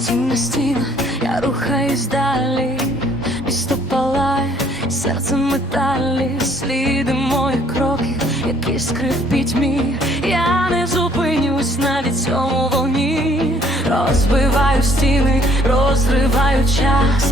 Тінь стіна, я рухаюсь далі, місто палає, серце металі, сліди мої кроки, які скрив пітьмі. Я не зупинюсь навіть цьому вогні. Розбиваю стіни, розриваю час.